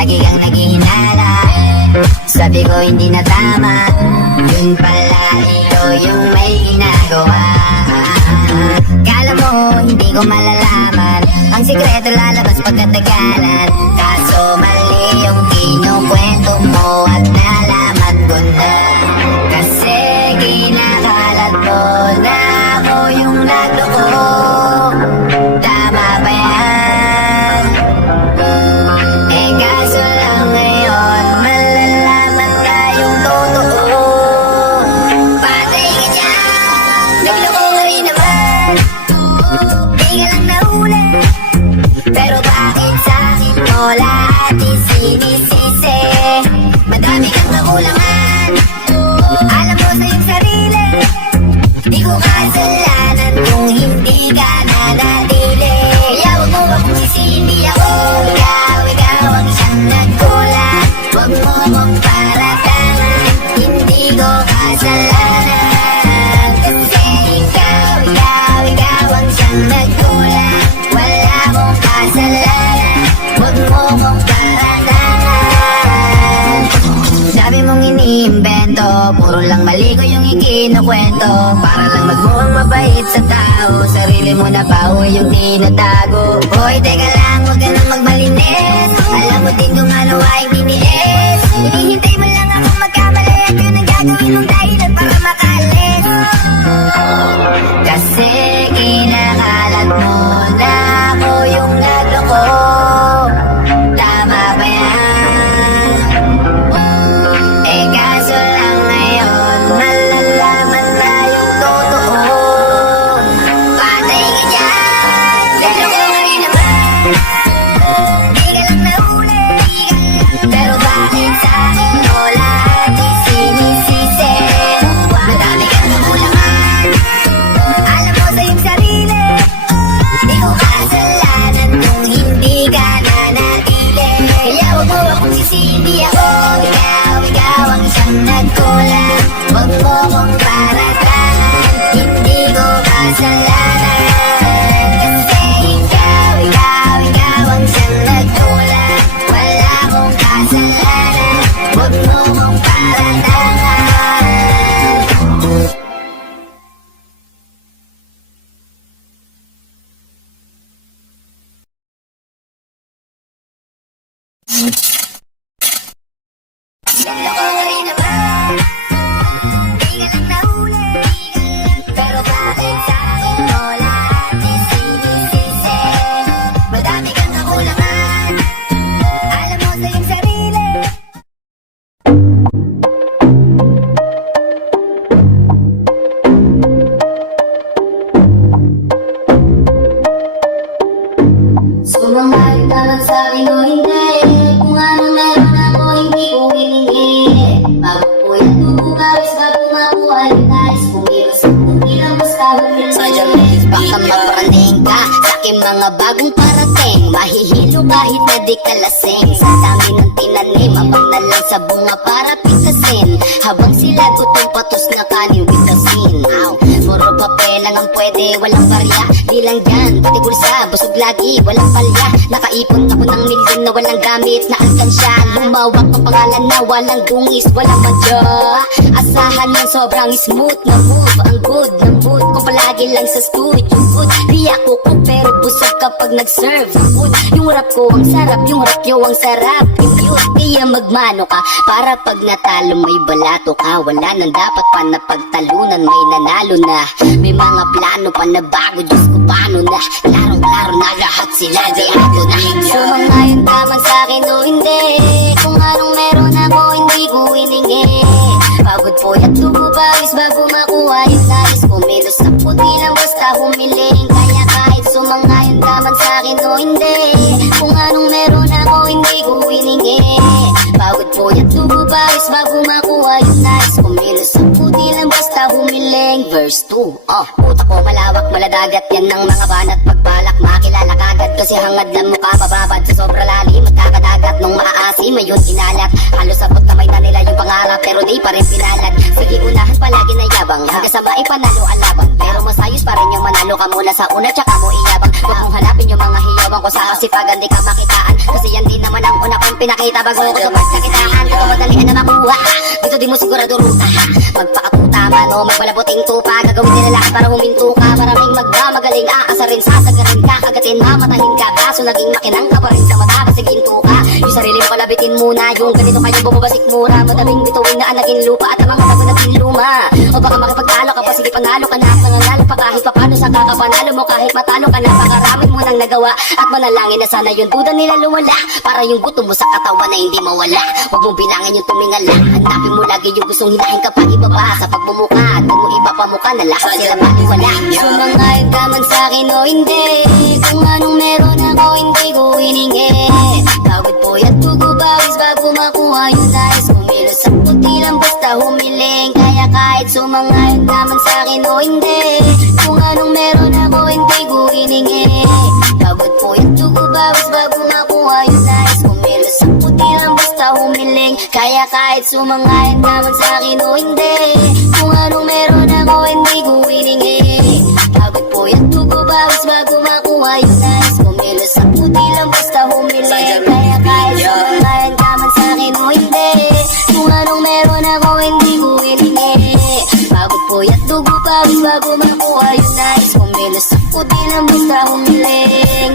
lagi kang naghihinala. Sabi ko hindi na tama, yun pala ikaw yung may ginagawa. Kala mo hindi ko malalaman, ang sikreto lalabas pagkatagalan. Kaso mali yung kinukwento mo at nalaman ko na. Kasi kinakalat mo na ako yung nagloko. Tama ba yan? Eh kaso lang ngayon malalaman na yung totoo. Patay ka dyan, nagloko ka rin naman. Di ka lang nahuli, pero bakit sa'kin mo lahat isinisisi? Madami kang kakulangan, alam mo sa iyong sarili. Di ko kasalanan kung hindi ka nanatili. Kaya huwag mo akong sisihin, di ako ikaw ang siyang nagkulang. Huwag mo akong paratangan, hindi ko kasalanan. Kasi ikaw ang siyang nagkulang. Wala akong kasalanan, huwag mo akong paratangan. Dami mong iniimbento, puro lang mali ko yung ikinukwento. Para lang magmukhang mabait sa tao, sarili mo na pa yung tinatago. Hoy, teka lang, huwag ka nang magmalinis. Alam mo din kung ano ay tiniis. Hinihintay mo lang ako magkamali at yun ang gagawin mong dahilan para makaalis. Kasi kinakalat mo na ako yung nagloko. Tama ba yan? Eh kaso lang ngayon malalaman na yung totoo. Patay ka dyan, nagloko ka rin naman. Di ka lang nahuli, pero bakit sa'kin mo lahat isinisisi? Madami kang kakulangan, alam mo sa iyong sarili. Di ko kasalanan kung hindi ka nanatili. Kaya huwag mo akong sisihin, di ako ikaw ang siyang nagkulang. Huwag mo akong paratangan, hindi ko kasalanan. Kasi ikaw ang siyang nagkulang. Wala akong kasalanan, huwag mo akong paratangan. Nagloko ka rin naman, di ka lang nahuli, pero bakit sa'kin mo lahat isinisisi? Madami kang kakulangan, alam mo sa iyong sarili. Sumangalit ka lang sa'kin o hindi, kung ano meron ako hindi ko hiningi. Bago po yan bumabis, bago makuha yung nais, kumilos at kumilang basta humilos. Sadyang bilis baka mapraning ka sa aking mga bagong parating. Mahihilo kahit na di ka lasing, sa dami ng tinanim, abang na lang sa bunga para pitasin. Habang sila gutong patos na kanin with asin. Puro papel lang ang pwede, walang barya. Di lang yan, pati bulsa, busog lagi, walang palya. Nakaipon ako ng milyon na walang gamit na alkansya. Lumawak ang pangalan na walang dungis, walang madya. Asahan ng sobrang smooth na move, ang good ng mood ko palagi lang sa studio food. Di ako ko pero busog kapag nag-serve food. Yung rap ko ang sarap, yung rap yo ang sarap. Yung cute, kaya magmano ka para pag natalo may balato ka. Wala nang dapat pa na pagtalunan, may nanalo na. May mga plano pa na bago, Diyos ko paano na. Klarong-klaro na lahat sila, diablo na. Sumangayon ka man sa'kin o hindi, kung anong meron ako hindi ko hiningi. Pagod po at tumubawis bago makuha yung nais. Kumilos na puti lang basta humiling. Kaya kahit sumangayon ka man sa'kin o hindi, kung anong meron ako hindi ko hiningi. Pagod po at tumubawis bago makuha yung nais. Kumilos na puti lang basta humiling. Verse 2, utak ko malawak, maladagat yan ng mga banat. Pagbalak makilala kagad kasi hangad ng mukha mababad sa sobra lalim at kakadagat. Nung maaasim ayun inalat, halos sabot kamay na nila yung pangarap pero di pa rin pinalad. Sige unahan palagi na yabang, hanggang sa maipanalo ang laban. Pero masayos pa rin yung manalo ka mula sa una, tsaka mo iyabang. Huwag mong hanapin yung mga hiyawan ko sa kasipagan, di ka makitaan. Kasi yan din naman ang una kong pinakita bago ko sa pagkakitaan. Dito madalian na makuha, dito di mo sigurado ruta. Magpakatuta man o magpalabuting tupa, gagawin nila lahat para huminto ka. Maraming magmamagaling, aasarin, sasagarin ka, kagatin, mamatahin ka. Kaso naging makinang ka pa rin sa mata, kasi ginto ka. Yung sarili mo palabitin muna, yung ganito kayo bumabasik mura. Madaming bituin na naging lupa at ang mga tago naging luma. O baka makipagtalo ka pa, sige panalo ka na. Nanganalo pa kahit papano sa kakapanalo mo, kahit matalo ka na. Pakaraming mo nang nagawa at manalangin na sana yung duda nila lumala, para yung gutom mo sa katawan na hindi mawala. Huwag mong bilangin yung tumingala, hanapin mo lagi yung gustong hinahin ka pa ibaba. Sa pagmumuka at kung mo iba pa mukha na lahat sila maliwala. Sumangayag ka man sa'kin o hindi, kung anong meron ako hindi ko hiningi. Pagod po at gugubawis bago makuha yung nais. Kumilos sa puti lang basta humiling. Kaya kahit sumangayag ka man sa'kin o hindi, kung anong meron ako hindi ko hiningi. Pagod po at gugubawis bago makuha yung nais. Kumilos sa puti lang basta humiling. Kaya kahit sumangayag ka man sa'kin o hindi, kung anong meron ako hindi ko hiningi. Pagod po at gugubawis bago makuha yung nais. Kumilos sa puti lang basta humiling. Kaya kahit sumangayag ka man sa'kin o hindi, kung anong meron ako hindi ko hiningi. Pagod po at gugubawis bago makuha yung nais. Kumilos sa puti lang basta humiling.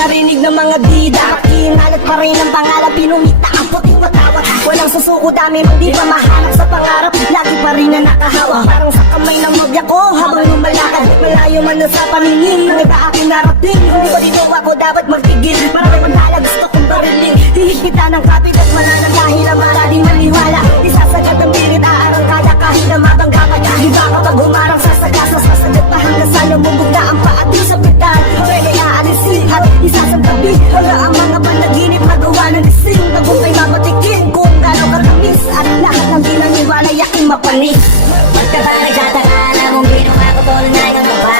narinig ng mga bida. Makingalat pa rin ang pangalan, pinumita ang puting matawat. Walang susuko, dami mang di pa mahanap sa pangarap. Lagi pa rin na nakahawak, parang sa kamay ng mobya ko habang lumalakad. Malayo man na sa paningin ng iba aking narating. Hindi ko dito ako dapat magtigil, marami pantala gusto kong barilin. Hihigpitan ng kapit at mananang dahil ang maraming maniwala. Isasagat ang birit, aarangkada kahit na mabangga pa niya. Iba kapag humarang sasagasas, sasagat pa hanggang sa lumubog na ang paati sa pitan. Pwede aalisin at isasantabi hanggang ang mga panaginip magawa ng gising. Tagumpay mapatikin kung gano'n katamis at lahat ng pinaniwala yaking mapanis. Magkaba nagtataka na kung ginawa ko to ng ngayon mo pa.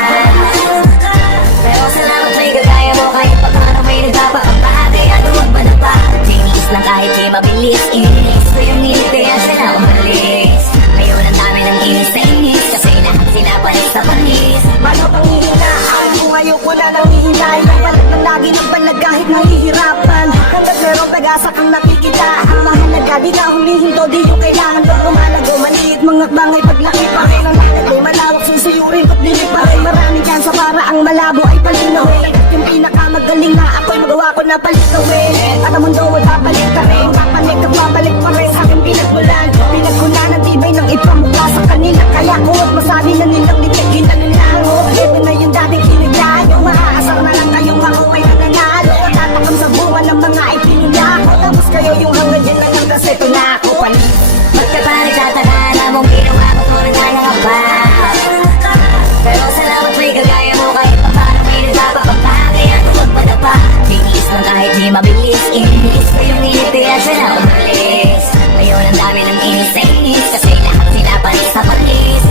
Pero salamat may kagaya mo kahit pa paano may nagpapakapa. Kaya tumagba na pa, tinis lang kahit di mabilis. Inis ko yung init kaya sila umalis. Ngayon ang dami ng inis sa inis, kasi lahat sila panis sa panis. Paano panghihinaan kung ayoko na nang hihinay? Palit ng lagi ng palag kahit nahihirapan. Hanggat merong pag-asa kang nakikita. Ang mahalaga di na humihinto, di yung kailangan pag lumalago. Maliit mga bangay paglaki pa rin ang lahat ay malawak susuyurin ko't diliparin. Marami dyan sa para ang malabo ay palinawin. At yung pinakamagaling na ako'y magawa ko na palitawin. At ang mundo ay papalit ka rin, papalit at babalik pa rin sa aking pinagmulan. Pinagkunan ang tibay ng ipamukha sa kanila. Kaya ko at masabi na nilang litigin na nila ako. Ito na yung dating kiniglaan yung maaasar na lang kayong ako ay nananalo. Tatakam sa buwan ng mga ipinulako. Tapos kayo yung hanggang dyan na lang kasi ito na ako palit. Magkaba nagtataka na kung ginawa ko to ng ngayon pa. Pero salamat may kagaya mo kahit pa paano may nagpapakapa. Kaya tumagba na pa, tinis lang kahit di mabilis. Inis ko yung init kaya sila umalis. Ngayon ang dami ng inis sa inis, kasi lahat sila panis sa panis.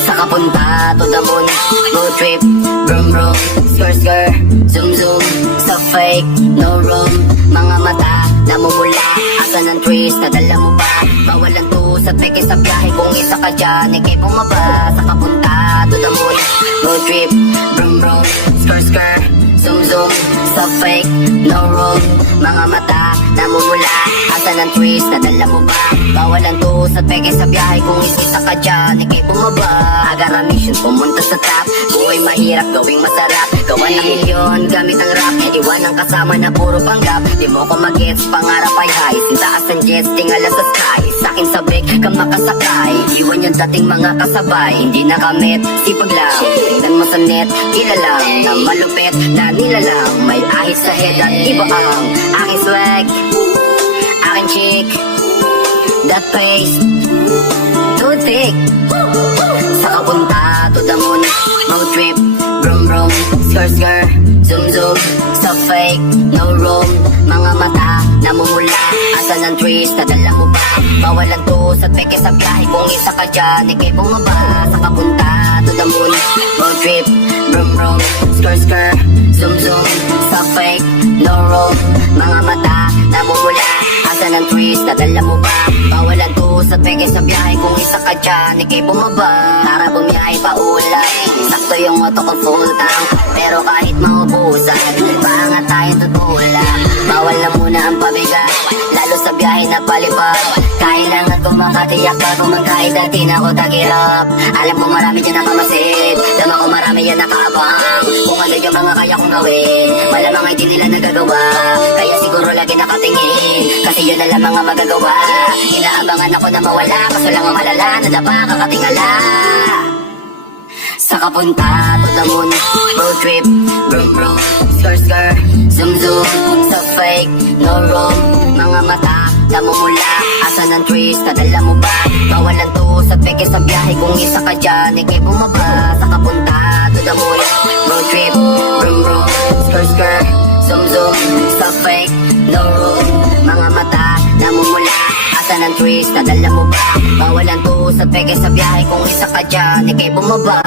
Sa kapunta to the moon, road trip, brum brum, skr skr, zoom zoom. Sa fake, no room, mga mata, namumula. Asan ang trees, nadala mo ba? Bawalan to sa peke sa biyahe. Kung isa ka dyan, ikay bumaba. Sa kapunta to the moon, road trip, brum brum, skr skr, zoom zoom. Sa fake, no room, mga mata, namumula. Asan ang trees, nadala mo ba? Bawalan to sa peke sa biyahe. Kung isa ka dyan, ikay bumaba. Agar ang mission, pumunta sa top. Buhay mahirap, gawing masarap. Gawa ng milyon, gamit ang rap. Iwan ang kasama na puro panggap. Di mo ko magets, pangarap ay high. Sintaas ang jets, tingala sa sky. Sa'kin sabik, ka makasakay. Iwan yung dating mga kasabay. Hindi nakamit, sipag lang. Tingnan mo sa net, kilala na malupit na nilalang. May ahit sa head at iba ang aking swag, aking chick, that face, too thick. Sa kapunta to the moon, road trip, brum brum, skr skr, zoom zoom. Sa fake, no room, mga mata, namumula. Asan ang trees, nadala mo ba? Bawalan to sa peke sa biyahe. Kung isa ka dyan, ikay bumaba. Sa kapunta to the moon, road trip, brum brum, skr skr, zoom zoom. Sa fake, no room, mga mata, namumula. Asan ang trees, nadala mo ba? Bawalan to sa peke sa biyahe. Kung isa ka dyan, ikay bumaba. Para bumiyahe pa ulan, sakto yung moto ko full tank. Pero kahit maubusan, paangat tayo tutulak. Bawal na muna ang pabigat, lalo sa biyahe na palipad. Kailangan ko makatiyak bago magkahit at di na ako takirap. Alam ko marami dyan nakamasid, dama ko marami yan nakaabang. Kung ano yung mga kaya kong gawin, malamang ay di nila nagagawa. Kaya siguro lagi nakatingin, kasi yun na lang mga magagawa. Inaabangan ako na mawala, kaso lang ang malala, nadapa kakatingala. Sa kapunta to the moon, road trip, brum brum, skr skr, zoom zoom. Sa fake, no room, mga mata, namumula. Asan ang trees, nadala mo ba? Bawalan to sa peke sa biyahe. Kung isa ka dyan, ikay bumaba. Sa kapunta to the moon, road trip, brum brum, skr skr, zoom zoom. Sa fake, no room, mga mata, namumula. palitan ng twist, nadala mo ba? Bawalan to sa peke sa biyahe, kung isa ka dyan, ikay bumaba.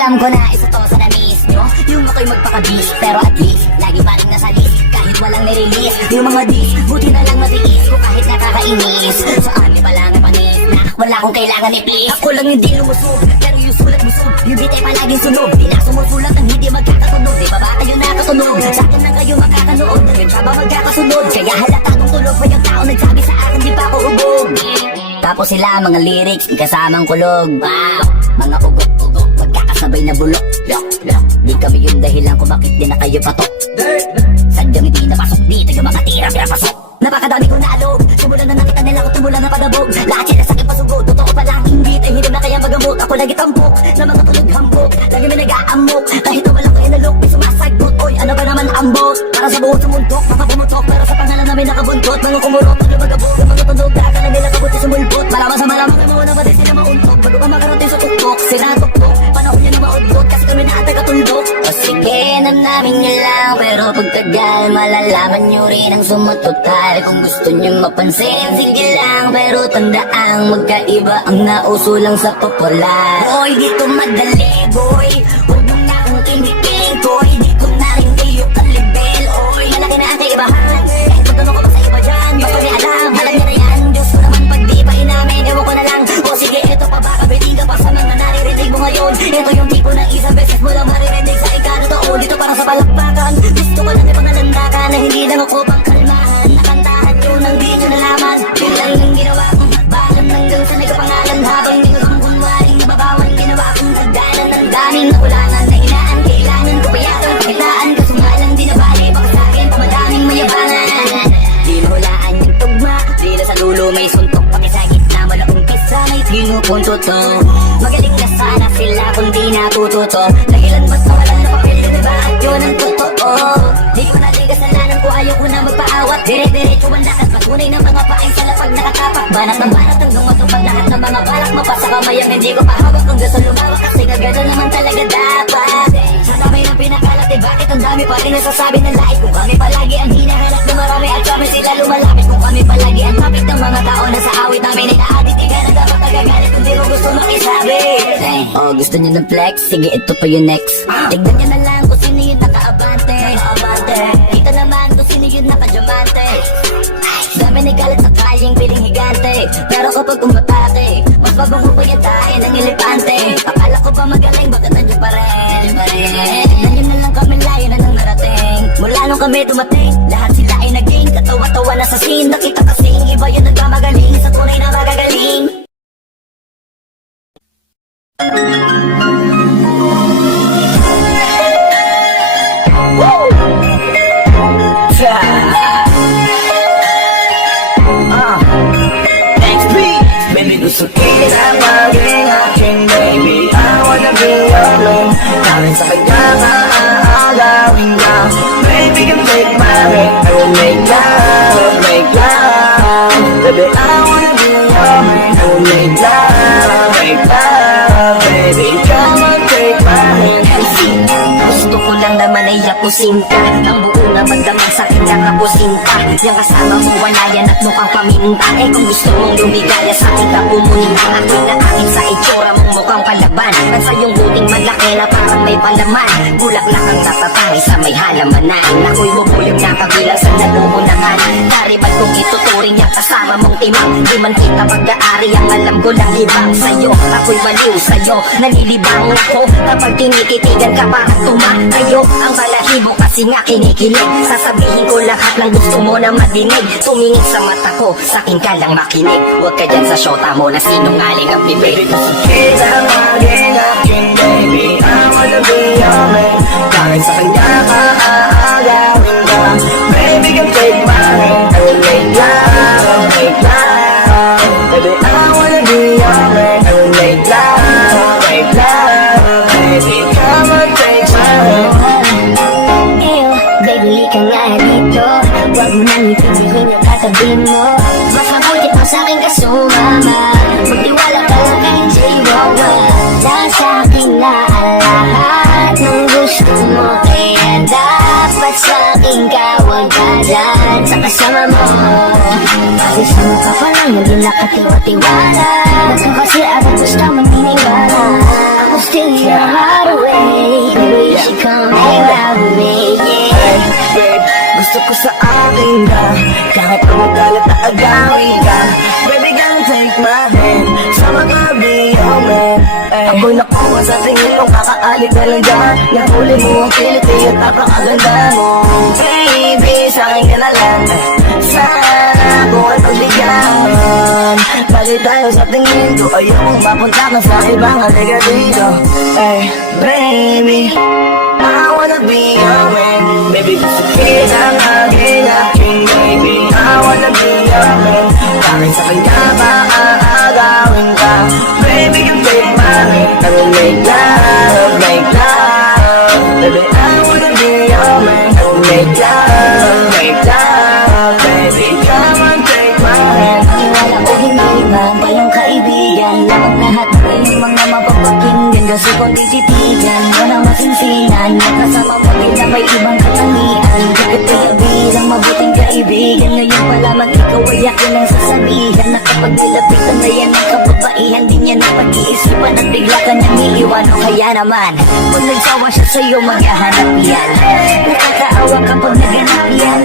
Alam ko na isa to sa na-miss nyo, yung ako'y magpakabis, pero at least lagi pa rin nasa list, kahit walang nirelease. Yung mga dis, buti na lang matiis ko kahit nakakainis. So amin pa lang napanis na wala akong kailangan i-please. Ako lang hindi lumusog, pero yung sulat musog, yung bitay palaging sunog. Di na sumusulat ang hindi magkakatunog, di ba ba kayo nakatunog? Sa akin lang kayo makakanood, yun siya ba magkakasunod? Kaya halatadong tulog pa yung tao nagsabi sa akin di pa ako ubog. Tapos sila mga lyrics, di kasamang kulog. Wow, mga ugok-ugok, magkakasabay na bulok. Lok, lok, di kami yung dahilan kung bakit di na kayo patok. Sadyang hindi napasok, dito yung mga tira pinapasok. Napakadami kong naalog, simulan na nakita nila ko tumulan na padabog. Lahat sila sakit pasugod, totoo pa lang inggit, ay hindi na kaya magamot. Ako lagi tampok, na mga tulog hambok, lagi may nag-aamok, kahit na walang ko inalok, may sumasagot. Oy, ano ba naman ambot? Para sa buong sumundok, mapapumutok, pero sa pangalan namin nakabuntot. Mga kumurot, ano magabog, ang mga tunog, akala nila kabuti sumulbot. Malaman sa malaman, kami muna ba din sila mauntok, bago pa makarating sa tuktok, sila tuktok, panahon nyo na maudlot, kasi kami na ata katulbok. O sige, namin nyo lang, pero pagtagal, malalaman nyo rin ang sumatotal. Kung gusto nyo mapansin, sige lang, pero tandaang magkaiba ang nauso lang sa popular. Boy, dito madali, boy, huwag mo na akong kinikilig, boy, dito na rin kayo kalibel, oy, malaki na ang kaibahan, kahit magtanong ka ba sa iba dyan, baka di alam, alam nyo na yan, Diyos ko naman pag di pa inamin, ewan ko na lang, o sige, eto pa ba, kabitin ka pa sa mga naririnig mo ngayon, ito yung tipo ng isang beses mo lang maririnig sa ikano to, dito parang sa palakpakan, gusto ko lang ipangalandakan, na hindi lang ako pang kalmahan, nakantahan yun ang di nyo nalaman, yun lang yung ginawa kong hakbanan, hanggang sa nagkapangalan, habang dito kong kunwaring nababawan, ginawa kong hagdanan ng daming nakulangan, na inaan, kailangan ko payagan, pakitaan, kasumalang di na bali, baka sa akin, pamadaming mayabangan, di mahulaan yung tugma, di na sa dulo may suntok, pakisagit na malaking kisa, may pinupunto to, magaling na sana sila kung di natututo, dahilan ba't nawalan na papel, diba at yun ang totoo, di ko natin kasalanan ko ayaw ko na magpaawat, dire-diretso ang lakas, patunay ng mga paeng sa lapag nakatapak, banat ng banat hanggang matupad lahat ng mga balak, mapasa kamay ang hindi ko pahawak, hanggang sa lumawak, kasi kagada naman talaga dapat, sa dami ng pinakalat, eh bakit ang dami pa rin nasasabi ng lait, kung kami palagi ang hinahanap na marami at kami sila lumalapit, kung kami palagi ang topic ng mga tao na sa awit namin inaadit, ikaw na dapat nagagalit kung di mo gusto makisabi. Oh, gusto nyo ng flex? Sige, ito pa yung next. Tignan nyo na lang kung sino yung naka-abante. Dito naman kung sino yung naka-diamante. Sabi ni galit sa kayang piling higante, pero kapag umatake, mas mabango pa yung tayo ng elepante. Akala ko pa magaling, bakit nandiyo pa rin? Tignan nyo na lang kami, layo na nang narating. Mula nung kami tumating, lahat sila ay naging katawa-tawa na sa scene. Nakita kasing iba yung nagmamagaling sa tunay na magagaling. Baby, gusto kita maging aking baby, I wanna be your love. Dahil sa kanya nga aagawin na, baby, can take my hand, I will make love, make love. Baby, I wanna be your man, I will make love, baby, come and take my hand. Gusto ko lang naman ay yakusin ka, ang buo na magdamag sa akin lang apusin ka. Yung kasama mo wala yan at mukhang paminta, eh kung gusto mong lumigaya sa akin ka pumunta. Akin na akin sa itsura mong mukhang palaban, at sa iyong buting malaki na parang may palaman. Bulaklak ang natatay sa may halamanan, ako'y bubuyog na kabilang sa naluunahan. Karibal kong ituturing yung kasama mong timang, di man kita pag-aari ang alam ko lang ibang sa'yo. Ako'y baliw sa'yo, nalilibang ako kapag tinikitigan ka para tumayo. Ang balahibo kasi nga kinikilig, sasabihin ko lahat ng gusto mo na madinig. Tumingin sa mata ko, sa'kin ka lang makinig, huwag ka dyan sa syota mo na sinungaling ang bibig. Kita maging aking baby, I wanna be your man. Dahil sa kanya ka aagawin ka, baby, can take my hand, I will make love, make love. Baby, I wanna be your man, I will make love, make love. sa'kin ka sumama. Magtiwala ka lang kay J-Wawa. Sa'kin na ang lahat ng gusto mo, kaya dapat sa'kin ka huwag ka dyan sa kasama mo. Kasi sa mukha pa lang hindi nakatiwa-tiwala. Ba't ka kasi agad gusto maniniwala? Ako still your heart away. Baby, you should come hang out with me, yeah. Babe, gusto ko sa akin ka. Kahit kumagalat na agawin ka. Baby, gonna take my hand. Sama ka, be your man. Ako'y nakuha sa tingin mo, kakaalig ka lang dyan. Nahuli mo ang kiliti at napakaganda mo. Baby, sa'kin ka na lang. Sana ako ay pagbigyan. Balik tayo sa tingin ko, ayokong mapunta ka sa ibang halika dito. Ay, baby, I wanna be your man. Baby, gusto kita ang aking baby. I wanna be your man. Bakit sa kanya ba aagawin ka? Baby, you take my hand. I will make love, make love. Baby, I wanna be your man. I will make love, make love. Baby, come on, take my hand. Wala ko hinayman pa yung kaibigan. Lamang lahat ko yung mga mapapakinggan. Gusto kong tititigan, walang masinsinan. Nakasama mo din na may ibang katangian. Bakit kaya bilang mabuting kaibigan? Ngayon pa lamang ikaw ay akin ang sasabihan. Na kapag nilapitan na yan ang kababaihan, di niya na pag-iisipan at bigla ka niyang iiwan. O kaya naman, kung nagsawa siya sa'yo, maghahanap yan. Nakakaawa kapag naganap yan.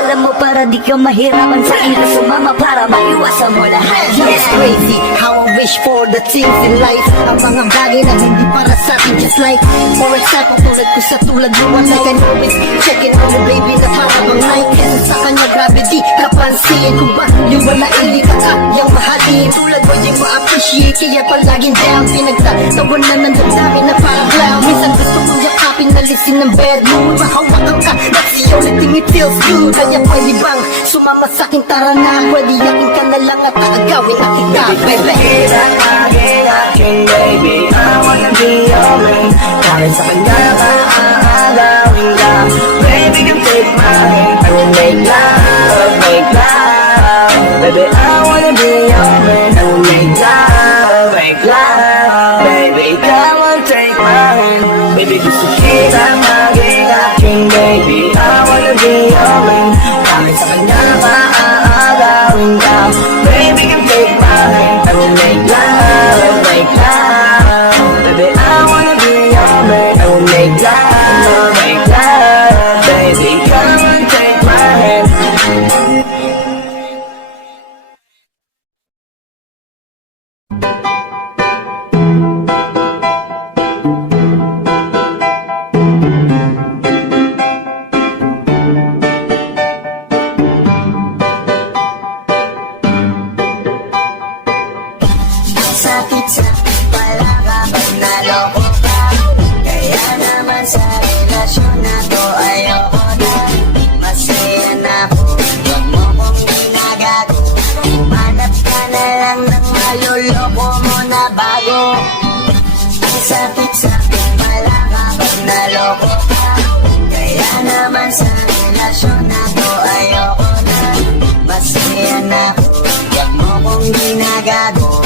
Alam mo para di ka mahirapan sa ilo sumama para maiwasan mo lahat. It's crazy how I wish for the things in life. Ang mga bagay na hindi para sa atin. Just like, for example, tulad ko sa tulad mo. One like I always checking on the baby na parang ang night. Kesa sa kanya grabe di kapansin. Kung ba yung wala hindi ka kayang mahalin. Tulad mo yung ma-appreciate. Kaya palaging down. Pinagtatawan na ng damdamin na parang clown. Minsan gusto kong yakapin na lisin ng bed mood. Mahawakan ka, that's the only thing it feels good. Kaya pwede bang sumama sa'kin, tara na. Pwede yakin ka na lang at aagawin na kita, baby. Kita aking baby. I wanna be your man. Kahit sa kanya ka aagawin ka. Baby, you take my hand. I will make love, make love. Baby, I wanna be your man. I will make love, make love. Baby, come on, take my hand. Baby, gusto kita aking baby. I wanna be your man. Kahit sa kanya ka aagawin ka. Baby, you take my hand. I will make love, make love. Baby, I wanna be your man. I will make love, make love. Baby, come on, take my hand. Sakit-sakit pala kapag naloko ka. Kaya naman sa relasyon na to ayoko na. Masaya na ako, huwag mo kong ginagago. Hanap ka na lang ng maluloko mo na bago. Ang sakit-sakit pala kapag naloko ka. Kaya naman sa relasyon na to ayoko na. Masaya na ako, huwag mo kong ginagago.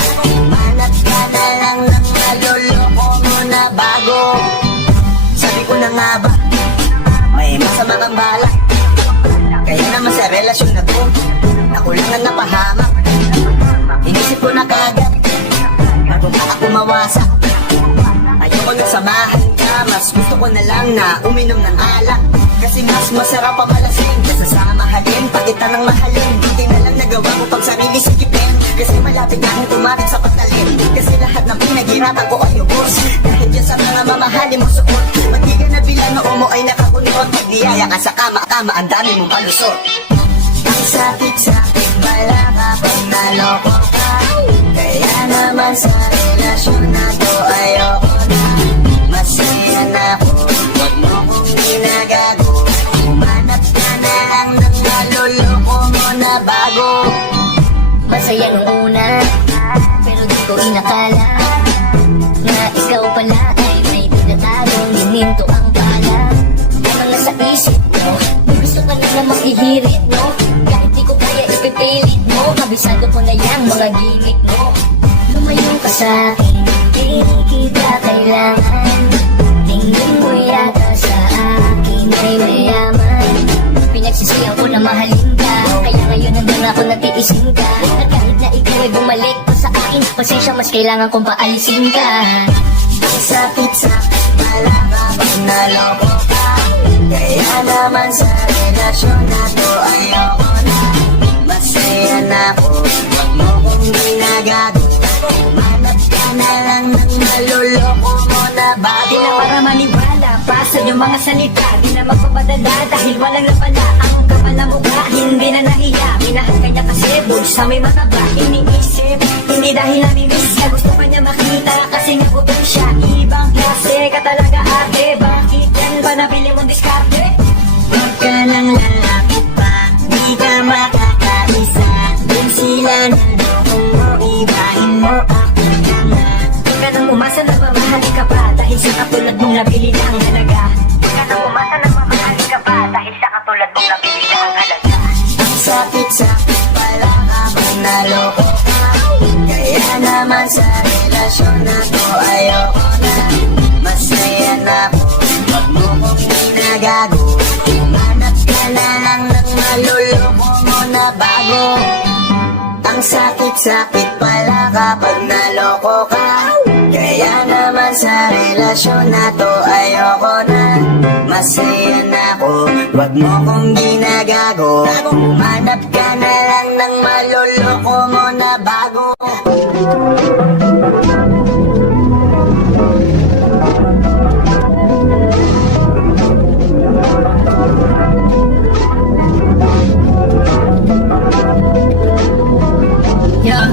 Hanap ka na lang ng maluloko mo na bago. Sabi ko na nga ba, may masama kang balak. Kaya naman sa relasyon na to, ako lang ang napahamak. Inisip ko na kagad, bago pa ako mawasak. Ayoko na samahan ka, mas gusto ko na lang na uminom ng alak. Kasi mas masarap pa malasing kesa sa mahalin, pagkita ng mahalin. Buti na lang nagawa ko pag sarili sikipin. Kasi malapit na akong tumating sa pagtalim. Kasi lahat ng pinaghirapan ko ay ubos. Dahil dyan sa mga mamahalin mo suot. Pag di ka nabilang na umo ay nakakunot. Nagbiyaya ka sa kama, ang dami mong palusot. Ang sakit-sakit pala kapag naloko ka. Kaya naman sa relasyon na to ayoko na. Masaya na ako, huwag mo kong ginagago. Manap ka na lang ng maluloko mo na bago. Masaya nung una, pero di ko inakala na ikaw pala ay may tinatagong liminto ang pala. Ano na sa isip mo, gusto ka na namang ihirit mo. Kahit di ko kaya ipipilit mo, kabisado ko na yang mga gimmick mo. Lumayo ka sa'kin, di kita kailangan. Tingin mo yata sa akin ay mayaman. Pinagsisiyan ko na mahalin ka, kaya ngayon hanggang ako natiisin ka. At kahit na ikaw ay bumalik pa sa akin, pasensya mas kailangan kong paalisin ka. Ang sakit-sakit pala kapag naloko ka. Kaya naman sa relasyon na to ayoko na. Masaya na ako, wag mo kong ginagago. Umanap ka na lang ng maluloko mo na bago. Di na para maniwala pa sa iyong mga salita. Di na magpapadala dahil walang lapala. Ang kapal na mukha, hindi na nahiya. Minahal ka niya kasi bulsa may mataba. Iniisip, hindi dahil namimiss ka. Gusto ka niya makita kasi nga putol siya. Ibang klase ka talaga ate. Bakit yan ba nabili mong diskarte? Huwag ka nang lalapit pa, di ka makakaisa. Din sila naloko mo, ibahin mo ako na. Huwag ka nang umasa na mamahalin ka pa, dahil sa katulad mong nabili na ang halaga. Huwag ka nang umasa na mamahalin ka pa, dahil sa katulad mong nabili na ang halaga. Ang sakit-sakit pala kapag naloko ka. Kaya naman sa relasyon na to ayoko na. Masaya na ako, wag mo kong ginagago. Umanap ka na lang ng maluloko mo na bago. Ang sakit-sakit pala kapag naloko ka. Kaya naman sa relasyon na to ayoko na. Masaya na ako, wag mo kong ginagago. Umanap ka na lang ng maluloko mo na bago. Yeah,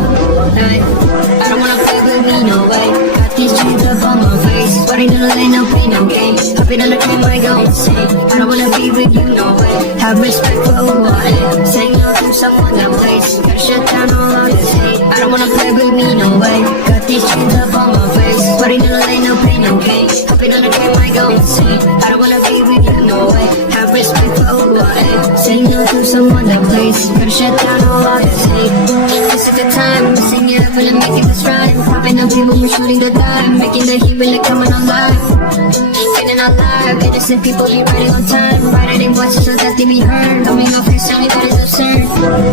hey, I don't wanna play with me, no way. Got these chains up on my face, but ain't no lane, no pain, no gain. Hopping on the train, might go insane. I don't wanna be with you, no way. Have respect for who I am. Say no to someone that plays. Gotta shut down all of this hate. I don't wanna play with me, no way. Got these chains up on my face, but ain't no lane, no pain, no gain. Hopping on the train, might go insane. I don't wanna be with you, no way. Have respect for who I am. Say no to someone that plays. Gotta shut down all of this hate. This is the time, missing it up and I'm making this right. Popping up people who shooting the dime, making the heat really coming alive. Getting alive, innocent people be writing on time, writing voices so that they be heard. Coming off his only that is absurd.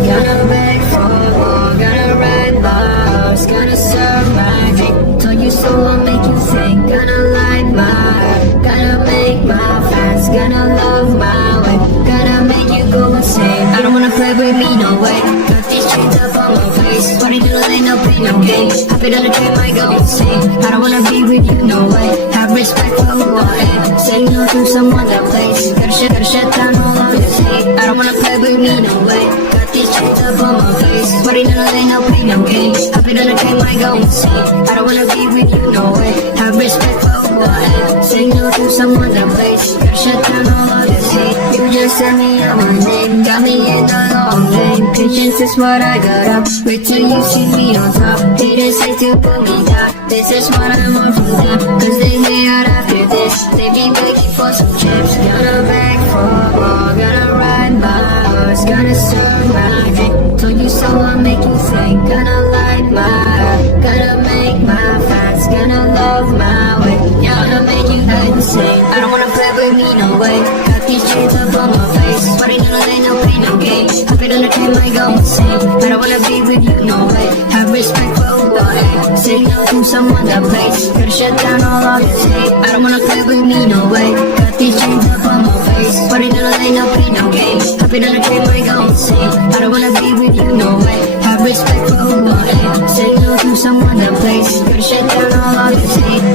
Gonna beg for more, gonna write bars, gonna serve my drink. Told you so, I'll make you think. Gonna light my heart, gonna make my fans, gonna love my way, gonna make you go insane. I don't wanna play with me, no way. Got these chains up on my face, but ain't no lane, no pain, no gain. Hopping on the train, might go insane. I don't wanna be with you, no way. Have respect for who I am. Say no to someone that plays. Gotta shut down all of this hate. I don't wanna play with me, no way. Got these chains up on my face, but ain't no lane, no pain, no gain. Hopping on the train, might go insane. I don't wanna be with you, no way. Have respect for who I am. Say no to someone that plays. Gotta shut down all of this hate. You just send me out my name, got me in the long lane. Patience is what I got up. Wait till you see me on top. Haters say to put me down. This is what I want from them, cause they lay out after this. They be begging for some chips. Gonna beg for more, gonna ride my horse, gonna serve my drink. Told you so, I'll make you think. Gonna light my heart, gonna make my fans, gonna love my way. Gonna make you go insane. I don't wanna play with me, no way. Got these chains up on my face, but ain't no lane, no pain, no gain. Hopping on the train, might go insane. I don't wanna be with you, no way. Have respect for who I am. Say no to someone that plays. Gotta shut down all of this hate. I don't wanna play with me, no way. Got these chains up on my face, but ain't no lane, no pain, no gain. Hopping on the train, might go insane. I don't wanna be with you, no way. Have respect for who I am. Say no to someone that plays. Gotta shut down all of this hate.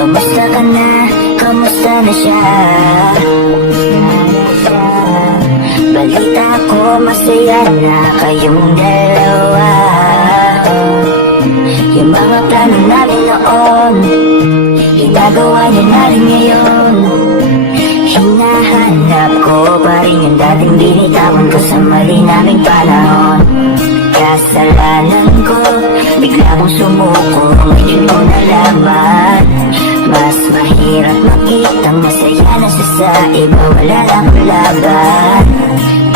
Kamusta ka na? Kamusta na siya? Balita ko masaya na kayong dalawa. Yung mga plano namin noon, ginagawa niya na rin ngayon. Hinahanap ko pa rin yung dating binitawan ko sa mali naming panahon. Kasalanan ko, bigla kong sumuko, ngayon ko nalaman. Mas mahirap makitang masaya na siya sa iba, wala lang laban.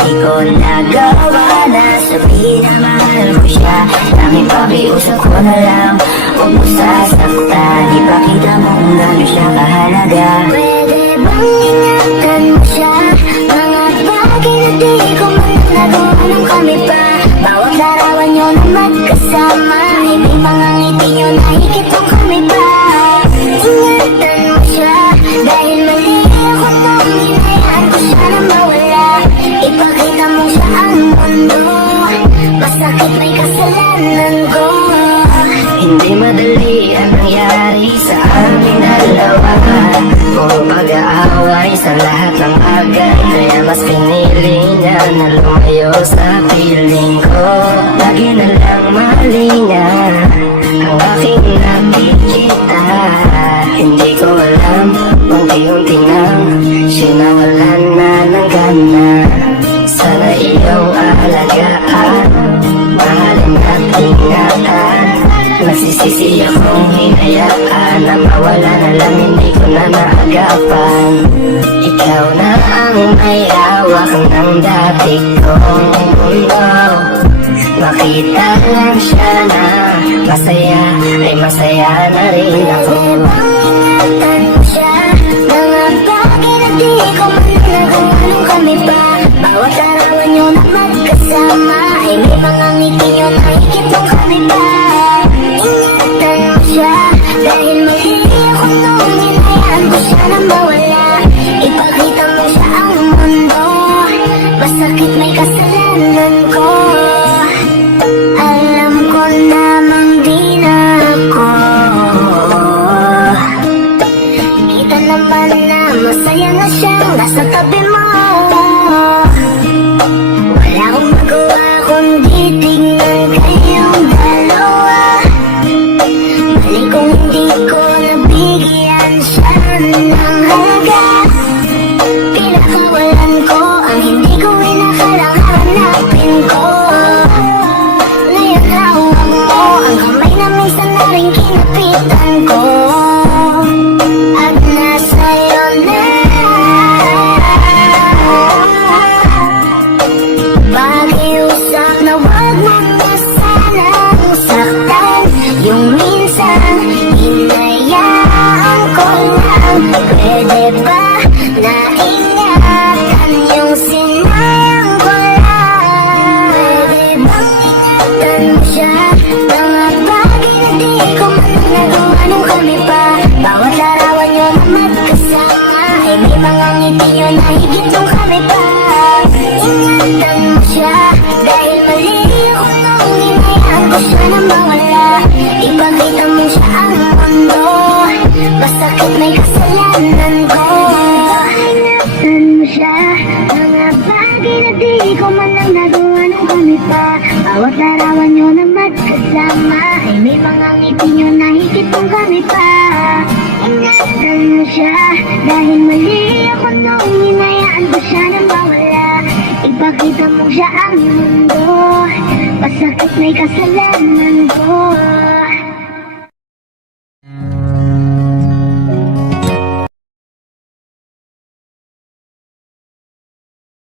Di ko nagawa na sabihin na mahal ko siya. Tanging pakiusap ko na lang, huwag mo sasaktan. Ipakita mong gano'n siya kahalaga. Pwede bang ingatan mo siya? Mga bagay na di ko man nagawa nung kami pa. Bawat larawan nyo na magkasama ay may mga ngiti nyo na higit nung kami pa. Ingatan mo siya dahil mali ako nung hinayaan ko siya na mawala. Ipakita mo siya ang mundo, masakit may kasalanan ko. Hindi madali ang nangyari sa aming dalawa. Puro pag-aaway sa lahat ng agay, kaya mas pinili niya na lumayo sa piling ko. Lagi na lang mali niya ang aking nakikita. Hindi ko alam, unti-unti nang sinawalan na ng gana. Sana iyong alagaan, mahalin at ingatan. Nagsisisi akong hinayaan na mawala na lang, hindi ko na naagapan. Ikaw na ang may hawak ng dati kong mundo. Makita lang siya na masaya, ay masaya na rin ako. Ingatan mo siya, mga bagay na di ko man nagawa nung kami pa. Bawat larawan nyo na magkasama ay may mga ngiti nyo na higit nung kami pa. Ingatan mo siya dahil mali ako nung hinayaan ko siya na mawala. Ipakita mo siya ang mundo, masakit may kasalanan ko. Alam ko namang di na ako. Kita naman na masaya na siyang nasa tabi mo. Wala akong magawa kundi tingnan kayong dalawa. Mali kung hindi ko nabigyan siya ng halaga. Pinakawalan ko ang hindi ko inakalang hanapin ko. Ngayon hawak mo ang kamay na minsan na rin kinapitan ko. At nasa'yo na pakiusap na wag mo na sanang saktan. Yung minsan hinayaan ko lang. Pwede ba na ingatan yung sinayang ko lang? Pwede bang ingatan mo siya? Mga bagay na di ko man nagawa nung kami pa. Bawat larawan nyo na magkasama ay may mga ngiti nyo na higit nung kami pa. Ingatan mo siya dahil mali ako nung hinayaan ko siya na mawala. Ipakita mo siya ang mundo, masakit may kasalanan ko. Ingatan mo siya, mga bagay na di ko man lang nagawa nung kami pa. Bawat larawan nyo na magkasama ay may mga ngiti nyo na higit nung kami pa. Ingatan mo siya dahil mali ako nung hinayaan ko siya na mawala. Ipakita mo siya ang mundo, masakit may kasalanan ko.